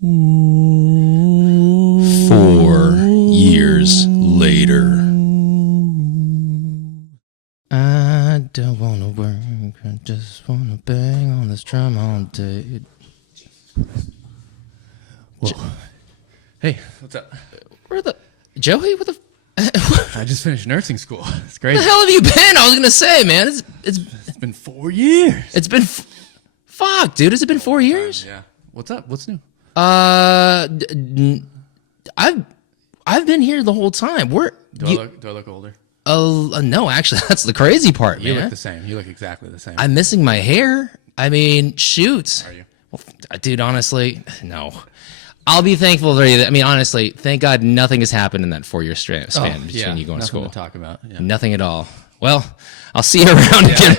4 years later. I don't want to work. I just want to bang on this drum all day. Hey, what's up? Where the... Joey, what the... I just finished nursing school. It's Where crazy. the hell have you been? I was going to say, man. It's been 4 years. It's been... Fuck, dude. Has it been 4 years? Yeah. What's up? What's new? I've been here the whole time. Do I look older? No, actually, that's the crazy part, You man. look the same. You look exactly the same. I'm missing my hair. I mean, shoot. Are you? Well, dude, honestly, no. I'll be thankful for you. I mean, honestly, thank God nothing has happened in that 4-year span between you going to school. Nothing to talk about. Yeah. Nothing at all. Well, I'll see you around again.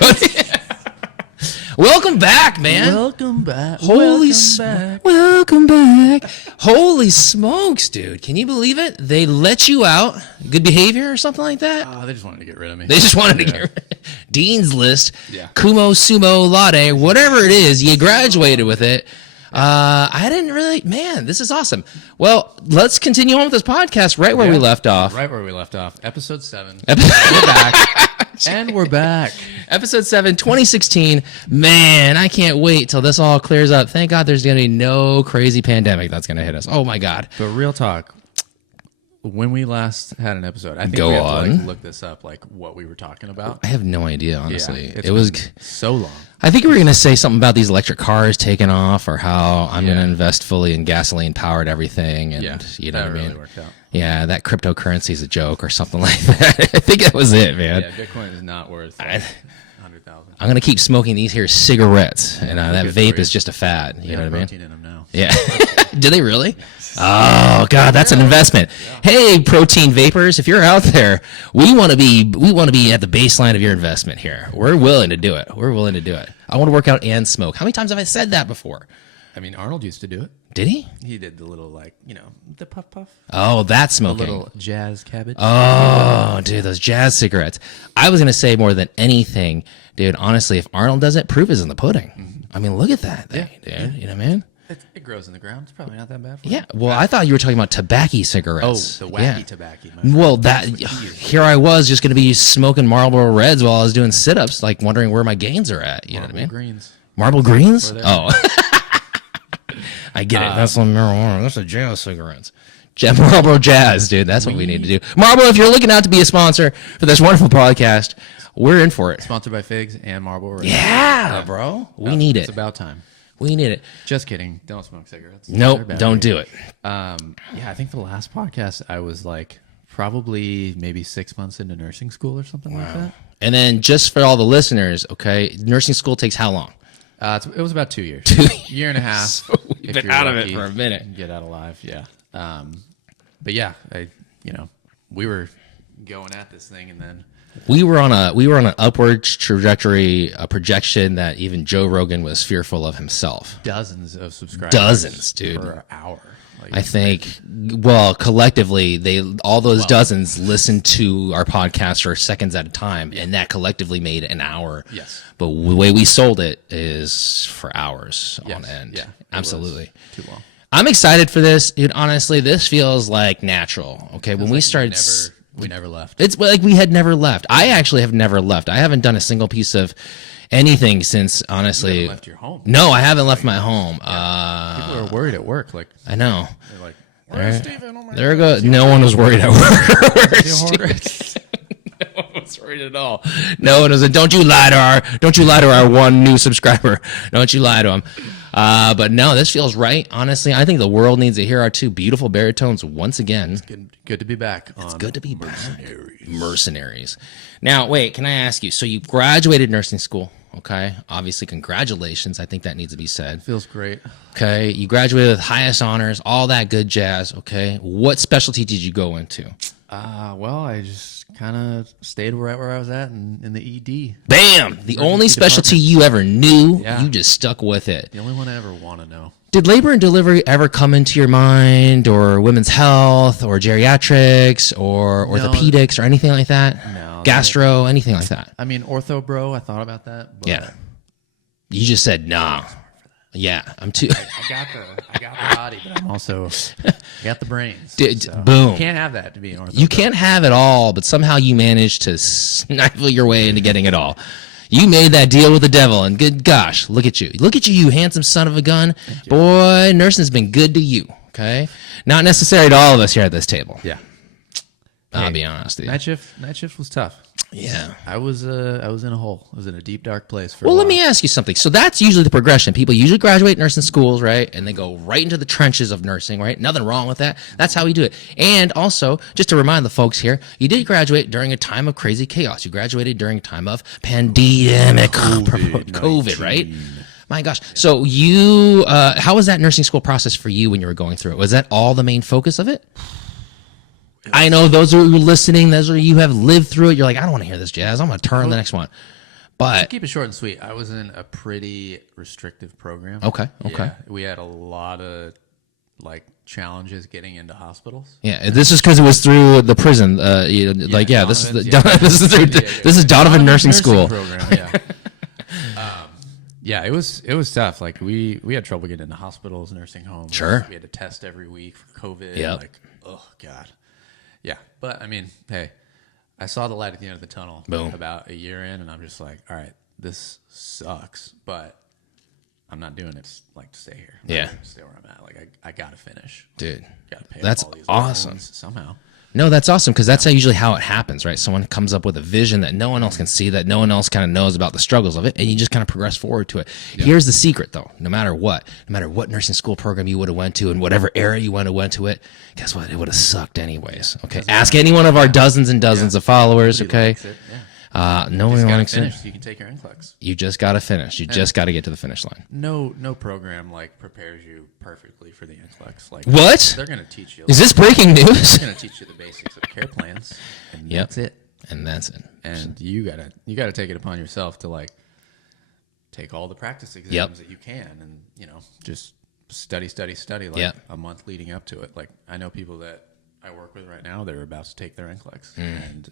Welcome back, man. Welcome back. Welcome back. Holy smokes, dude. Can you believe it? They let you out. Good behavior or something like that? Oh, they just wanted to get rid of me. They just wanted to get rid. Dean's List, Yeah. Kumo Sumo Latte, whatever it is, you graduated with it. I didn't really, man, this is awesome. Well, let's continue on with this podcast right where we left off. Right where we left off. Episode 7. We're back. And we're back. Episode 7, 2016. Man, I can't wait till this all clears up. Thank God there's going to be no crazy pandemic that's going to hit us. Oh, my God. But real talk, when we last had an episode, I think Go we have on. to like look this up, like what we were talking about. I have no idea, honestly. Yeah, it was so long. I think we were going to say something about these electric cars taking off or how I'm going to invest fully in gasoline-powered everything. And, you know that what I mean? really worked out. Yeah, that cryptocurrency is a joke or something like that. I think that was it, man. Yeah, Bitcoin is not worth 100,000. I'm going to keep smoking these here cigarettes, and that good vape for you. is just a fad. You know what I mean? Protein in them now. Yeah. Do they really? Oh God, that's an investment. Hey, protein vapors, if you're out there, we want to be at the baseline of your investment here. We're willing to do it. I want to work out and smoke. How many times have I said that before? I mean, Arnold used to do it. Did he? He did the little, like, the puff puff. Oh, that's The smoking. little jazz cabbage. Oh, dude, those jazz cigarettes. I was gonna say more than anything, dude. Honestly, if Arnold does it, proof is in the pudding. I mean, look at that thing, dude. You know what I mean? It grows in the ground. It's probably not that bad for you. Yeah. Well, I thought you were talking about tobacco cigarettes. Oh, the wacky tobacco. my Well, friend. here I was just going to be smoking Marlboro Reds while I was doing sit-ups, like wondering where my gains are at. You know what I mean? Greens. Marble Greens? Where they're Oh, I get it. That's not marijuana. That's a jazz cigarettes. Marlboro Jazz, dude. That's what we need to do. Marlboro, if you're looking out to be a sponsor for this wonderful podcast, we're in for it. Sponsored by Figs and Marlboro Reds. Yeah, bro. We need It's it. about time. We need it. Just kidding. Don't smoke cigarettes. Nope, They're bad don't for you. do it. Yeah, I think the last podcast I was like probably maybe 6 months into nursing school or something like that. And then just for all the listeners, okay, nursing school takes how long? It was about 2 years. Year and a half. So we've if been you're out of it lucky for a minute. and get out alive. Yeah. But yeah, we were going at this thing, and then We were on an upward trajectory, a projection that even Joe Rogan was fearful of himself. dozens of subscribers. Dozens, dude. Per hour. Like, I think, well, collectively, all those dozens listened to our podcast for seconds at a time, and that collectively made an hour. Yes. But the way we sold it is for hours on end. Yeah. It Absolutely. was too long. I'm excited for this, dude. Honestly, this feels like natural. Okay, when we started. We never left. It's like we had never left. I actually have never left. I haven't done a single piece of anything since, honestly. You haven't left your home. No, I haven't left my home. People are worried at work. Like, I know. they're like, where's Steven? Oh my There goes. No one was worried at work. God. No one was worried at all. No one was. Don't you lie to our one new subscriber. Don't you lie to him. But no, this feels right. Honestly, I think the world needs to hear our two beautiful baritones once again. Good to be back. It's Good to be back. Mercenaries. Now, wait, can I ask you? So you graduated nursing school, okay? Obviously, congratulations. I think that needs to be said. Feels great. Okay, you graduated with highest honors, all that good jazz, okay? What specialty did you go into? Well, I just kind of stayed right where I was at in the ED. Bam! The only specialty you ever knew, Yeah. you just stuck with it. The only one I ever want to know. Did labor and delivery ever come into your mind, or women's health, or geriatrics, or orthopedics, or anything like that? No. Gastro, anything like that? I mean, ortho bro, I thought about that. But Yeah. You just said, nah. Yeah, I'm too. I got the body, but I'm also I got the brains. Dude, So boom. You can't have that to be an ortho. You can't have it all, but somehow you managed to sniffle your way into getting it all. You made that deal with the devil, and good gosh, look at you. Look at you, you handsome son of a gun. Boy, nursing's been good to you, okay? Not necessary to all of us here at this table. Yeah. I'll be honest with you. Night shift was tough. Yeah. I was in a hole. I was in a deep dark place for Well, a while. let me ask you something. So that's usually the progression. People usually graduate nursing schools, right? And they go right into the trenches of nursing, right? Nothing wrong with that. That's how we do it. And also, just to remind the folks here, you did graduate during a time of crazy chaos. You graduated during a time of pandemic, COVID, right? My gosh. So you, how was that nursing school process for you when you were going through it? Was that all the main focus of it? I know those are listening. Those are you have lived through it. You're like, I don't want to hear this jazz. I'm going to turn to the next one. But Keep it short and sweet. I was in a pretty restrictive program. Okay. Yeah, we had a lot of like challenges getting into hospitals. Yeah, this is because it was through the prison. This is this is Donovan Nursing School. Program, yeah. It was tough. Like we had trouble getting into hospitals, nursing homes. Sure. We had to test every week for COVID. Yep. Like, oh God. Yeah, but I mean, hey, I saw the light at the end of the tunnel. Boom. About a year in, and I'm just like, all right, this sucks, but I'm not doing it like to stay here. Yeah. Stay where I'm at. Like I gotta finish. Dude, Gotta pay that's off all these awesome. loans somehow. No, that's awesome because that's usually how it happens, right? Someone comes up with a vision that no one else can see, that no one else kind of knows about the struggles of it, and you just kind of progress forward to it. Yeah. Here's the secret, though. No matter what nursing school program you would have went to, in whatever era you would have went to it, guess what? It would have sucked anyways. Okay, ask any one of our dozens and dozens of followers. Okay, no one likes it. You can take your NCLEX. You just got to finish. You just got to get to the finish line. No program like prepares you perfectly for the NCLEX. Like what? They're gonna teach you. Is this breaking news? They're gonna teach you the basics of care plans. And Yep. That's it. And that's it. And you gotta take it upon yourself to like take all the practice exams that you can, and just study like Yep. a month leading up to it. Like I know people that I work with right now, they're about to take their NCLEX, and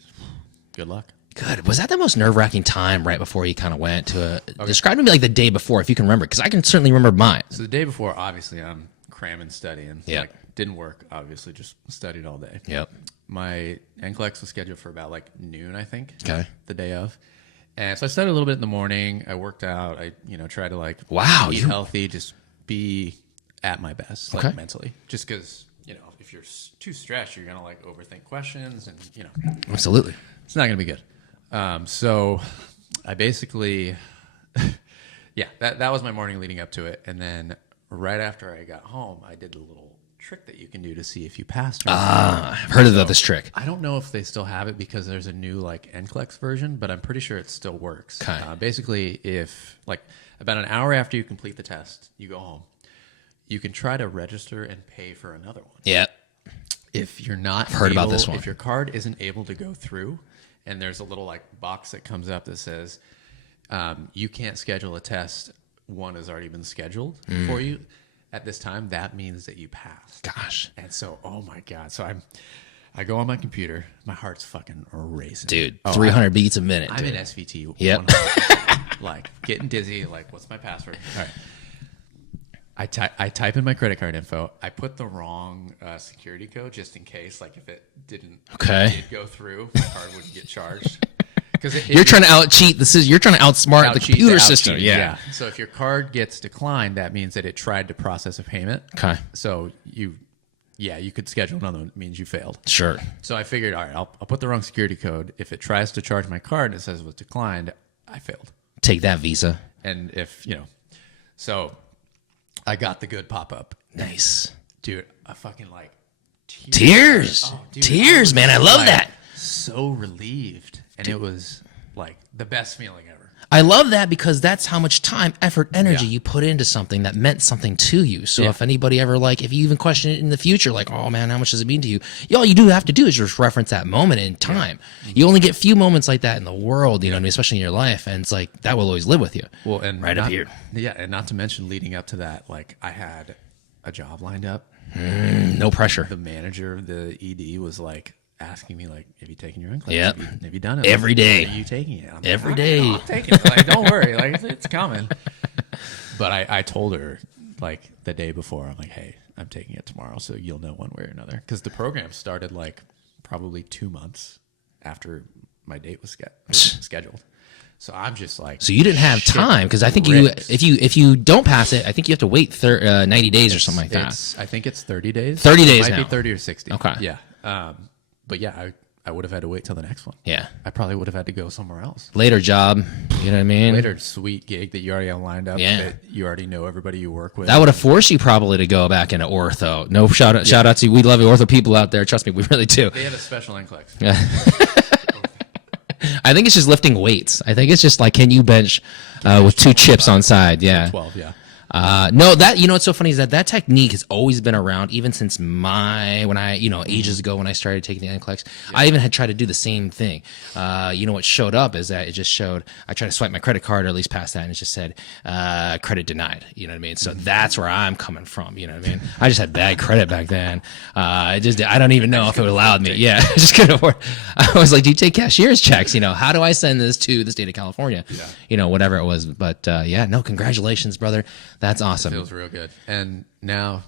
good luck. Good. Was that the most nerve-wracking time right before you kind of went to a... Describe to me like the day before, if you can remember, because I can certainly remember mine. So the day before, obviously, I'm cramming studying. Yeah. Like, didn't work, obviously, just studied all day. Yep. My NCLEX was scheduled for about like noon, I think. Okay. The day of. And so I studied a little bit in the morning. I worked out. I, tried to like eat healthy, just be at my best, like mentally. Just because, if you're too stressed, you're going to like overthink questions and, Absolutely. It's not going to be good. So I basically, that was my morning leading up to it. And then right after I got home, I did a little trick that you can do to see if you passed. I've heard of this trick. I don't know if they still have it because there's a new like NCLEX version, but I'm pretty sure it still works. Okay. Basically, if like about an hour after you complete the test, you go home, you can try to register and pay for another one. Yep. If you're not heard about this one. If your card isn't able to go through, and there's a little like box that comes up that says you can't schedule a test. One has already been scheduled for you at this time. That means that you passed. Gosh. And so, oh my God. So I go on my computer. My heart's fucking racing. Dude, 300 beats a minute. I'm dude. in SVT. Yep. 100%, like getting dizzy. Like, what's my password? All right. I type in my credit card info. I put the wrong security code just in case, like if it didn't go through, my card wouldn't get charged. Because you're trying to out-cheat you're trying to outsmart the computer system. Yeah. So if your card gets declined, that means that it tried to process a payment. Okay. So you could schedule another one. It means you failed. Sure. So I figured, all right, I'll put the wrong security code. If it tries to charge my card and it says it was declined, I failed. Take that, Visa. And if, so I got the good pop-up. Nice. Dude, I fucking like tears. Oh, dude, tears, man. I love that. So relieved. And it was like the best feeling ever. I love that because that's how much time, effort, energy you put into something that meant something to you. So if anybody ever if you even question it in the future, like, oh man, how much does it mean to you? All you do have to do is just reference that moment in time. Yeah. You only get few moments like that in the world, you know what I mean? Especially in your life. And it's like, that will always live with you. Well, and right up here. Yeah. And not to mention leading up to that, like I had a job lined up. No pressure. The manager, the ED was like, asking me like, have you taken your NCLEX? Yep. Have you done it? Every day. Are you taking it? I'm every like, day. I'm taking it. Like, don't worry. Like, it's coming. But I told her like the day before, I'm like, hey, I'm taking it tomorrow, so you'll know one way or another. Because the program started like probably 2 months after my date was scheduled. So I'm just like, so you didn't have time, because I think if you don't pass it, I think you have to wait 90 days or something like that. I think it's 30 days. 30 days It might now. be 30 or 60. Okay. Yeah. But yeah, I would have had to wait till the next one. Yeah. I probably would have had to go somewhere else. Later job, you know what I mean? Later sweet gig that you already have lined up. Yeah. That you already know everybody you work with. That would have forced you probably to go back into ortho. No shout out to you. We love you ortho people out there. Trust me, we really do. They had a special NCLEX. Yeah. I think it's just lifting weights. I think it's just like, can you bench with 2 chips on side? Yeah. 12, yeah. No, that, what's so funny is that technique has always been around, even since ages ago when I started taking the NCLEX. I even had tried to do the same thing. What showed up is that it just showed, I tried to swipe my credit card or at least past that, and it just said, credit denied. You know what I mean? So that's where I'm coming from. You know what I mean? I just had bad credit back then. I don't even know if it allowed me. Yeah, I just couldn't afford. I was like, do you take cashier's checks? How do I send this to the state of California? Yeah. Whatever it was. But no, congratulations, brother. That's awesome. It feels real good. And now,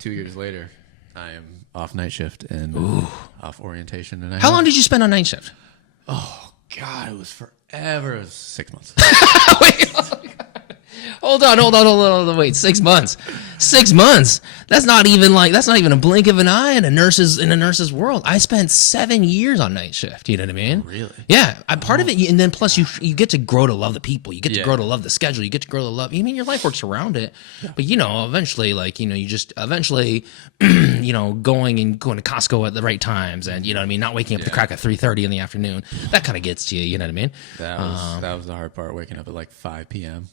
2 years later, I am off night shift and off orientation. And How long did you spend on night shift? Oh, God, it was forever. It was 6 months. Wait, hold on. Wait, 6 months. 6 months. That's not even a blink of an eye in a nurse's world. I spent 7 years on night shift. You know what I mean? Really? Yeah. Part of it, and then plus you get to grow to love the people. You get to grow to love the schedule. You get to grow to love. Your life works around it. Yeah. But eventually, you just eventually, going to Costco at the right times, and not waking up at the crack at 3:30 in the afternoon. That kind of gets to you. You know what I mean? That was the hard part. Waking up at like 5 p.m.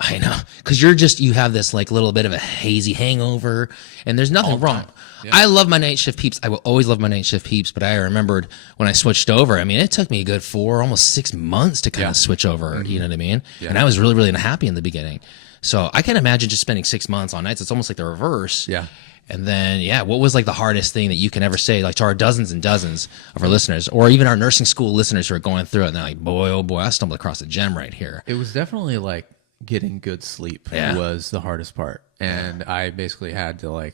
I know, because you have this like little bit of a hazy hangover, and there's nothing wrong. Yeah. I love my night shift peeps. I will always love my night shift peeps, but I remembered when I switched over, it took me a good 4, almost 6 months to kind of switch over, you know what I mean? Yeah. And I was really, really unhappy in the beginning. So I can't imagine just spending 6 months on nights. It's almost like the reverse. Yeah. And then, what was like the hardest thing that you can ever say, like to our dozens and dozens of our listeners, or even our nursing school listeners who are going through it, and they're like, boy, oh boy, I stumbled across a gem right here. It was definitely like getting good sleep was the hardest part. And I basically had to I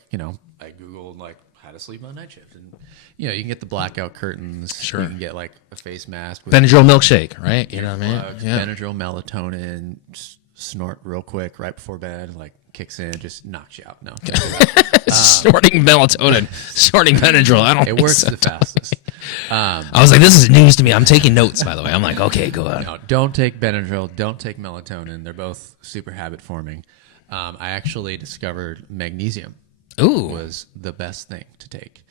Googled like how to sleep on night shift. And, you can get the blackout curtains. Sure. You can get like a face mask. With Benadryl milkshake, right? You know what I mean? Yeah. Benadryl, melatonin, snort real quick right before bed, like kicks in, just knocks you out. No. Snorting melatonin, snorting Benadryl. I don't. It works the fastest. I was like, this is news to me. I'm taking notes, by the way. I'm like, okay, go ahead. No, don't take Benadryl. Don't take melatonin. They're both super habit forming. I actually discovered magnesium. Was the best thing to take.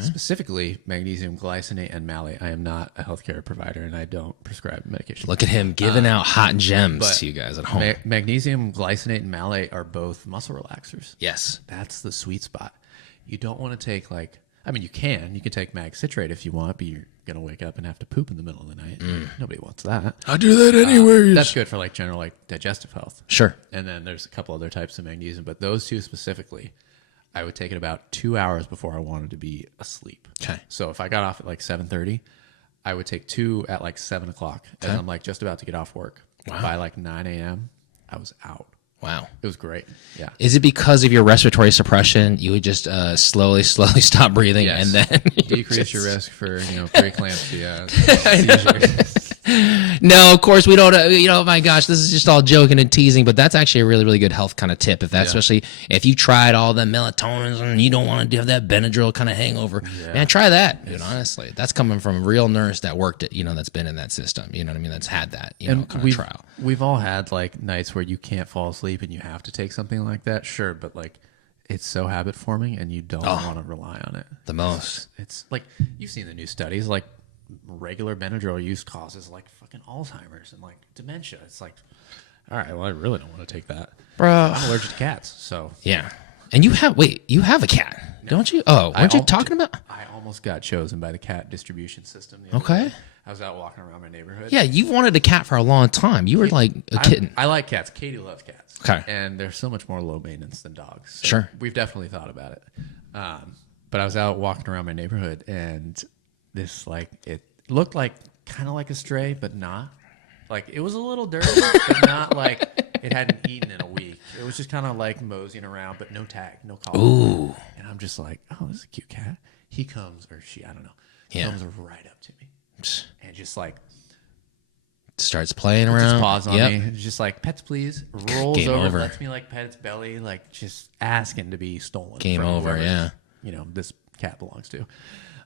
Specifically, magnesium glycinate and malate. I am not a healthcare provider, and I don't prescribe medication. Look at him giving out hot gems to you guys at home. Magnesium glycinate and malate are both muscle relaxers. Yes. That's the sweet spot. You don't want to take you can take mag citrate if you want, but you're going to wake up and have to poop in the middle of the night. Nobody wants that. I do that anyways. That's good for general digestive health. Sure. And then there's a couple other types of magnesium, but those two specifically, I would take it about 2 hours before I wanted to be asleep. Okay. So if I got off at 7:30, I would take 2 at 7 o'clock. Okay. And I'm just about to get off work. Wow. By 9 a.m., I was out. Wow. It was great. Yeah. Is it because of your respiratory suppression? You would just slowly stop breathing and then decrease your risk for, preeclampsia, seizures. No, of course we don't. My gosh, this is just all joking and teasing, but that's actually a really, really good health kind of tip. Especially if you tried all the melatonins and you don't want to have that Benadryl kind of hangover, man, try that. Dude, honestly, that's coming from a real nurse that worked it. That's been in that system. You know what I mean? That's had that. Kind of trial. We've all had nights where you can't fall asleep and you have to take something like that. Sure, but it's so habit forming and you don't want to rely on it. The most. It's you've seen the new studies regular Benadryl use causes fucking Alzheimer's and dementia. It's all right, well, I really don't want to take that. Bro. I'm allergic to cats, so. Yeah. And you have a cat, don't you? Oh, weren't you talking about? I almost got chosen by the cat distribution system. Okay. I was out walking around my neighborhood. Yeah, you've wanted a cat for a long time. You were like a kitten. I like cats. Katie loves cats. Okay. And they're so much more low maintenance than dogs. So sure. We've definitely thought about it. But I was out walking around my neighborhood, and this it looked kind of like a stray, but not. Like, it was a little dirty, but not like it hadn't eaten in a week. It was just kind of like moseying around, but no tag, no collar. Ooh. And I'm just like, oh, this is a cute cat. He comes, or she, I don't know. Yeah. Comes right up to me. And just like, starts playing puts his around. paws on Yep. me. And just like, pets, please. Rolls Game over. lets me like pet its belly, like just asking to be stolen. Game from over, whoever, yeah. you know, this cat belongs to.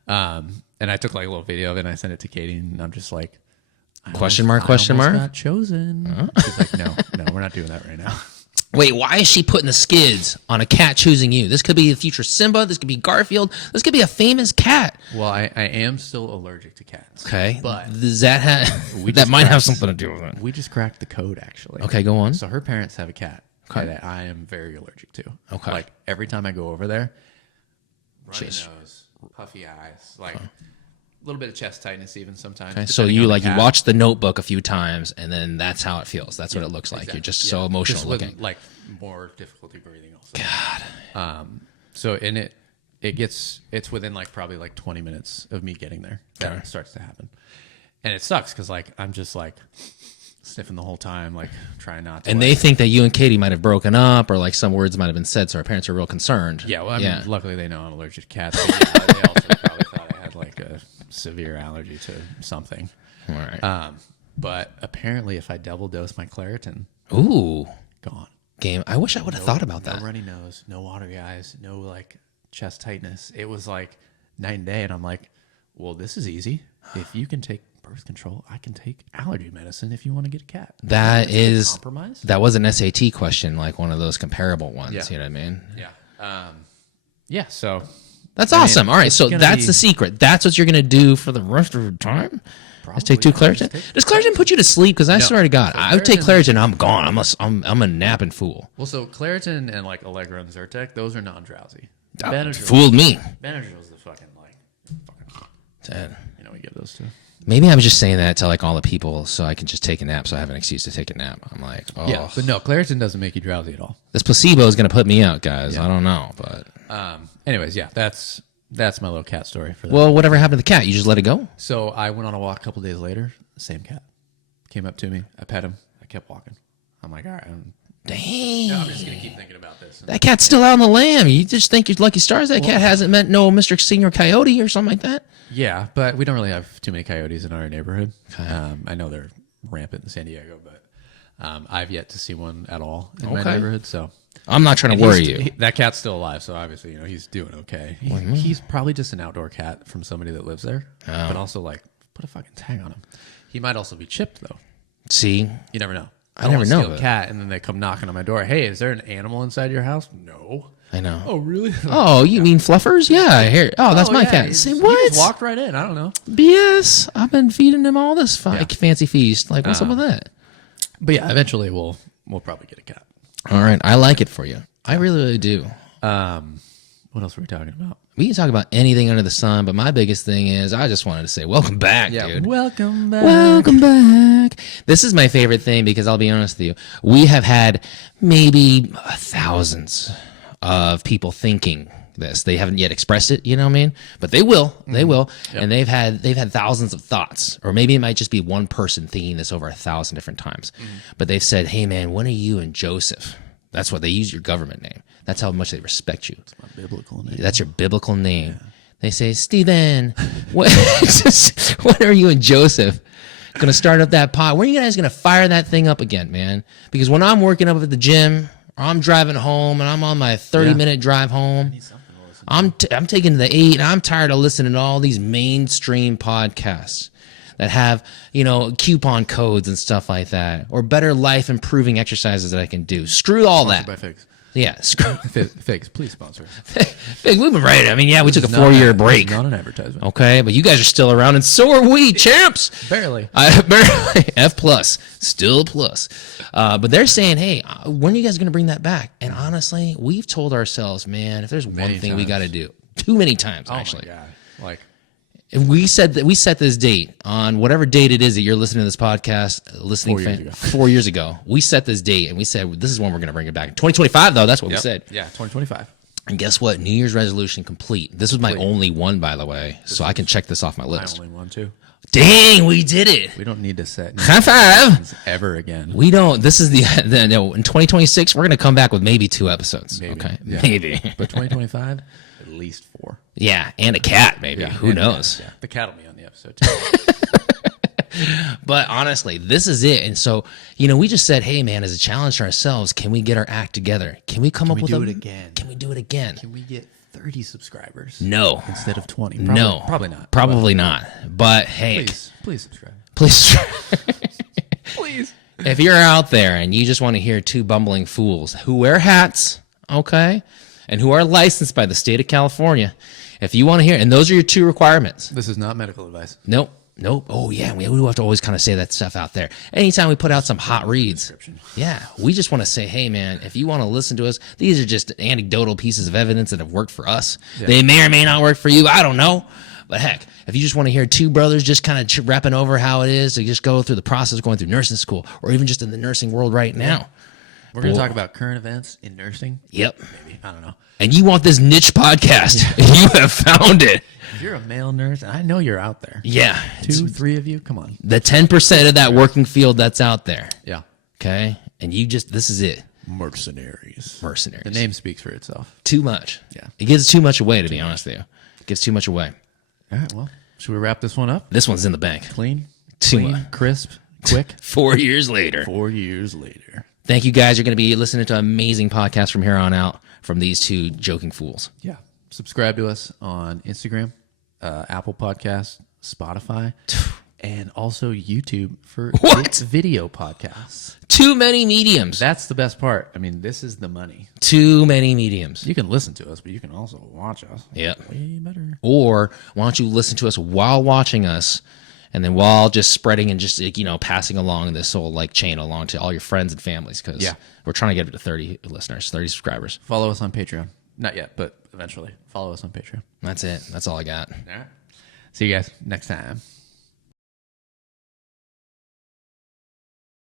And I took like a little video of it and I sent it to Katie, and I'm just like, Question mark? Got chosen. She's like, no, we're not doing that right now. Wait, why is she putting the skids on a cat choosing you? This could be the future Simba. This could be Garfield. This could be a famous cat. Well, I am still allergic to cats. Okay, but does that that might have something to do with it? we just cracked the code, actually. Okay, go on. So her parents have a cat Okay. that I am very allergic to. Okay. Like every time I go over there, runny Just- nose, puffy eyes, like a little bit of chest tightness even sometimes. Okay, so depending you on the like you cat. watch The Notebook a few times, and then that's how it feels. That's what it looks like. You're just so emotional Just with, looking. like more difficulty breathing also. God. So in it's within like probably like 20 minutes of me getting there that it starts to happen, and it sucks because like I'm just like sniffing the whole time, like trying not to. And they think that you and Katie might have broken up, or like some words might have been said, so our parents are real concerned. Yeah, well, I mean, luckily they know I'm allergic to cats. But yeah, they also probably thought I had like a severe allergy to something. All right. But apparently, if I double dose my Claritin, Ooh, gone. game. I wish I would have thought about No that. runny nose, no watery eyes, no like chest tightness. It was like night and day, and I'm like, well, this is easy. If you can take birth control, I can take allergy medicine if you want to get a cat. That is compromise. that was an SAT question, like one of those comparable ones. Yeah. You know what I mean? Yeah. Yeah. So That's awesome. All right, it's so gonna that's be- the secret. That's what you're gonna do for the rest of your time. Just take two Claritin. Does Claritin put you to sleep? Because I swear to God, So I would take Claritin- Claritin. I'm gone. I'm a napping fool. well, so Claritin and like Allegra and Zyrtec, those are non-drowsy. Fooled me. Benadryl's the fucking like, Dad. you know, we give those to. Maybe I was just saying that to like all the people so I can just take a nap. So I have an excuse to take a nap. I'm like, oh, Yeah, but no, Claritin doesn't make you drowsy at all. this placebo is gonna put me out, guys. I don't know, but Anyways, yeah, that's my little cat story for that. well, whatever happened to the cat? You just let it go? So I went on a walk a couple days later. Same cat came up to me. I pet him. I kept walking. I'm like, all right, Dang. I'm just gonna keep thinking about this. That cat's still out on the lamb. You just think you're lucky stars. That cat hasn't met no Mr. Senior Coyote or something like that. Yeah, but we don't really have too many coyotes in our neighborhood. I know they're rampant in San Diego, but I've yet to see one at all in my Okay. neighborhood. So I'm not trying to worry you. that cat's still alive, so obviously, you know, he's doing okay. He's probably just an outdoor cat from somebody that lives there, but also like put a fucking tag on him. He might also be chipped though. See, You never know. I never don't know, wanna steal but- a cat, and then they come knocking on my door. Hey, is there an animal inside your house? No. I know. Oh, really? Oh, you mean fluffers? Yeah, I hear. Oh, that's my cat. Say He what? just walked right in. I don't know. BS. I've been feeding him all this fancy feast. Like, what's up with that? But yeah, eventually we'll probably get a cat. All right, I like it for you. I really, really do. What else were we talking about? We can talk about anything under the sun, but my biggest thing is I just wanted to say welcome back, dude. Welcome back. Welcome back. This is my favorite thing because I'll be honest with you. We have had maybe thousands of people thinking this. They haven't yet expressed it, you know what I mean? But they will. They will. Yep. And they've had thousands of thoughts. Or maybe it might just be one person thinking this over 1,000 different times. But they've said, "Hey man, when are you and Joseph?" That's what they use your government name. That's how much they respect you. My biblical name. That's your biblical name. Yeah. They say, "Stephen, when are you and Joseph going to start up that pot? When are you guys going to fire that thing up again, man?" Because when I'm working up at the gym, or I'm driving home, and I'm on my 30-minute drive home, I'm taking the 8, and I'm tired of listening to all these mainstream podcasts that have, you know, coupon codes and stuff like that, or better life improving exercises that I can do. Screw all that. By Figs. Yeah, screw Figs, please sponsor. Figs, we've been right. I mean, yeah, we took a 4-year break. Not an advertisement. Okay, but you guys are still around, and so are we, champs. Barely. Barely. F plus, still plus. But they're saying, hey, when are you guys going to bring that back? And honestly, we've told ourselves, man, if there's one thing we got to do, too many times actually. Oh my God. Like, and we said that we set this date on whatever date it is that you're listening to this podcast, 4 years ago. We set this date and we said this is when we're going to bring it back. 2025 though, that's what we said. Yeah, 2025. And guess what? New Year's resolution complete. This was my only one, by the way, so I can check this off my list. My only one too. Dang, we did it. We don't need to set High five. ever again. We don't. This is no, in 2026, we're going to come back with maybe 2 episodes. Maybe. Okay. Yeah. Maybe. But 2025, at least 4. Yeah. And a cat, maybe. Yeah, Who and knows? Yeah. The cat will be on the episode too. But honestly, this is it. And so, we just said, hey, man, as a challenge to ourselves, can we get our act together? Can we come up with do it again? Can we do it again? Can we get 30 subscribers? No. Instead of 20? No. Probably not. Probably not. But hey. Please subscribe. Please. Please. If you're out there and you just want to hear 2 bumbling fools who wear hats, okay, and who are licensed by the state of California, if you want to hear, and those are your 2 requirements. This is not medical advice. Nope. Oh, yeah. We do have to always kind of say that stuff out there. Anytime we put out some hot reads. Yeah. We just want to say, hey, man, if you want to listen to us, these are just anecdotal pieces of evidence that have worked for us. Yeah. They may or may not work for you. I don't know. But heck, if you just want to hear 2 brothers just kind of rapping over how it is to just go through the process of going through nursing school or even just in the nursing world right now. We're going to talk about current events in nursing. Yep. Maybe. I don't know. And you want this niche podcast. You have found it. If you're a male nurse, and I know you're out there. Yeah. 2, 3 of you, come on. The 10% of that working field that's out there. Yeah. Okay? And this is it. Mercenaries. Mercenaries. The name speaks for itself. Too much. Yeah. It gives too much away, to be honest with you. It gives too much away. All right, well, should we wrap this one up? This one's in the bank. Clean, Clean. crisp, quick. 4 years later. 4 years later. Thank you, guys. You're going to be listening to amazing podcasts from here on out from these 2 joking fools. Yeah. Subscribe to us on Instagram, Apple Podcasts, Spotify, and also YouTube for video podcasts. Too many mediums. That's the best part. I mean, this is the money. Too many mediums. You can listen to us, but you can also watch us. Yep. Way better. Or why don't you listen to us while watching us, and then while just spreading and just passing along this whole chain along to all your friends and families, because we're trying to get it to 30 listeners, 30 subscribers. Follow us on Patreon. Not yet, but eventually. Follow us on Patreon. That's it. That's all I got. All right. See you guys next time.